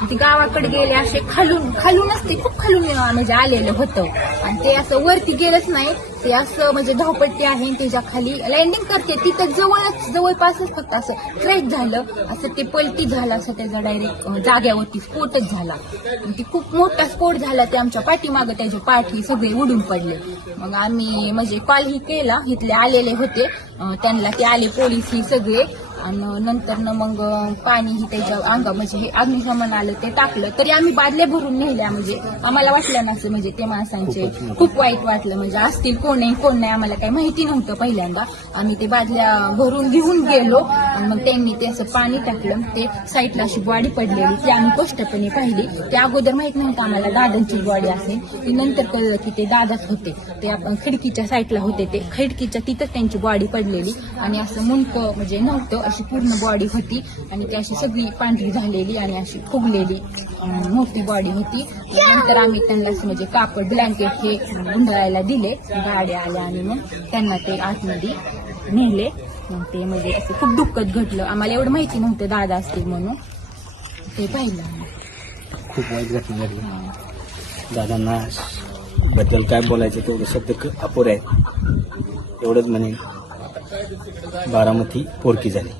ती गावाकडे गेले असे खालूनच ते खूप खालून म्हणजे आलेलं होतं आणि ते असं वरती गेलंच नाही. ते असं म्हणजे धावपट्टी आहे त्याच्या खाली लँडिंग करते तिथं जवळपासच फक्त असं क्रॅश झालं, असं ते पलटी झालं, असं त्याचा डायरेक्ट जाग्यावरती स्फोटच झाला. ती खूप मोठा स्फोट झाला. ते आमच्या पाठीमागं त्याचे पाठी सगळे उडून पडले. मग आम्ही म्हणजे कॉलही केला, इथले आलेले होते त्यांना, ते आले पोलीस ही सगळे आणि नंतर मग पाणीही त्याच्या अंगा म्हणजे हे अग्निशमन आलं ते टाकलं. तरी आम्ही बादल्या भरून नेल्या. म्हणजे आम्हाला वाटलं नसं म्हणजे ते माणसांचे खूप वाईट वाटलं. म्हणजे असतील कोण नाही आम्हाला काही माहिती नव्हतं. पहिल्यांदा आम्ही ते बादल्या भरून घेऊन गेलो आणि मग त्यांनी ते असं पाणी टाकलं. ते साईडला अशी बॉडी पडलेली ती आम्ही स्पष्टपणे पाहिली. ते अगोदर माहित नव्हतं आम्हाला दादांची बॉडी असेल. ती नंतर कळलं की ते दादाच होते. ते आपण खिडकीच्या साईडला होते, ते खिडकीच्या तिथंच त्यांची बॉडी पडलेली आणि असं मुंडकं म्हणजे नव्हतं, अशी पूर्ण बॉडी होती आणि ती अशी सगळी पांढरी झालेली आणि अशी फुगलेली मोठी बॉडी होती. नंतर आम्ही त्यांना असं म्हणजे कापड ब्लँकेट हे गुंडाळायला दिले. गाड्या आल्या आणि मग त्यांना ते आतमध्ये नेले. मग ते म्हणजे असं खूप दुःखद घडलं. आम्हाला एवढं माहिती नव्हतं दादा असतील म्हणून. ते पाहिलं खूप वाईट घटना घडली. दादांना बद्दल काय बोलायचं तेवढे शब्द अपुरे आहेत. एवढंच म्हणे बारामती पोरकी झाली.